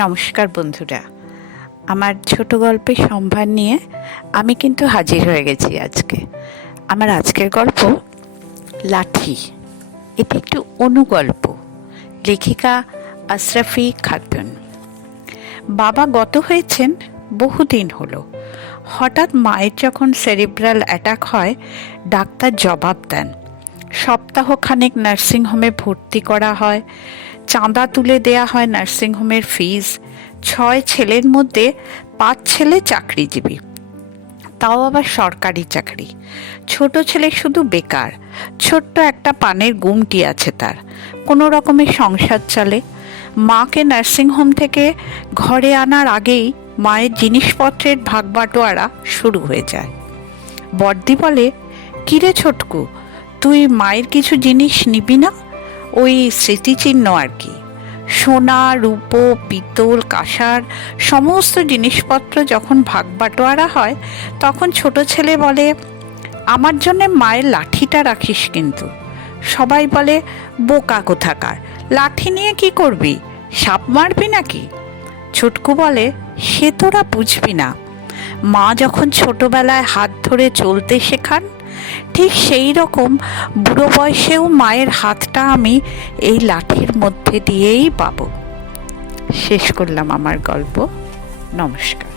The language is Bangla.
নমস্কার বন্ধুরা, আমার ছোট গল্পের সম্ভার নিয়ে আমি কিন্তু হাজির হয়ে গেছি আজকে। আমার আজকের গল্প লাঠি। এটি একটু অনুগল্প, লেখিকা আশরাফি খাতুন। বাবা গত হয়েছেন বহুদিন হলো। হঠাৎ মায়ের যখন সেরিব্রাল অ্যাটাক হয়, ডাক্তার জবাব দেন। সপ্তাহখানেক নার্সিংহোমে ভর্তি করা হয়, চাঁদা তুলে দেয়া হয় নার্সিংহোমের ফিজ। 6 ছেলের মধ্যে 5 ছেলে চাকরিজীবী, তাও আবার সরকারি চাকরি। ছোট ছেলে শুধু বেকার, ছোট্ট একটা পানের গুমটি আছে তার, কোনো রকমের সংসার চলে। মাকে নার্সিংহোম থেকে ঘরে আনার আগেই মায়ের জিনিসপত্রের ভাগ বাটোয়ারা শুরু হয়ে যায়। বড়দি বলে, কিরে ছোটকু, তুই মায়ের কিছু জিনিস নিবি না? ওই স্মৃতিচিহ্ন আর কি। সোনা, রূপো, পিতল, কাঁসার সমস্ত জিনিসপত্র যখন ভাগ বাটোয়ারা হয়, তখন ছোট ছেলে বলে, আমার জন্যে মায়ের লাঠিটা রাখিস কিন্তু। সবাই বলে, বোকা কোথাকার, লাঠি নিয়ে কি করবি? সাপ মারবি নাকি? ছুটকু বলে, সে তোরা বুঝবি না। মা যখন ছোটবেলায় হাত ধরে চলতে শেখান, ঠিক সেই রকম বুড়ো বয়সেও মায়ের হাতটা আমি এই লাঠির মধ্যে দিয়েই পাবো। শেষ করলাম আমার গল্প। নমস্কার।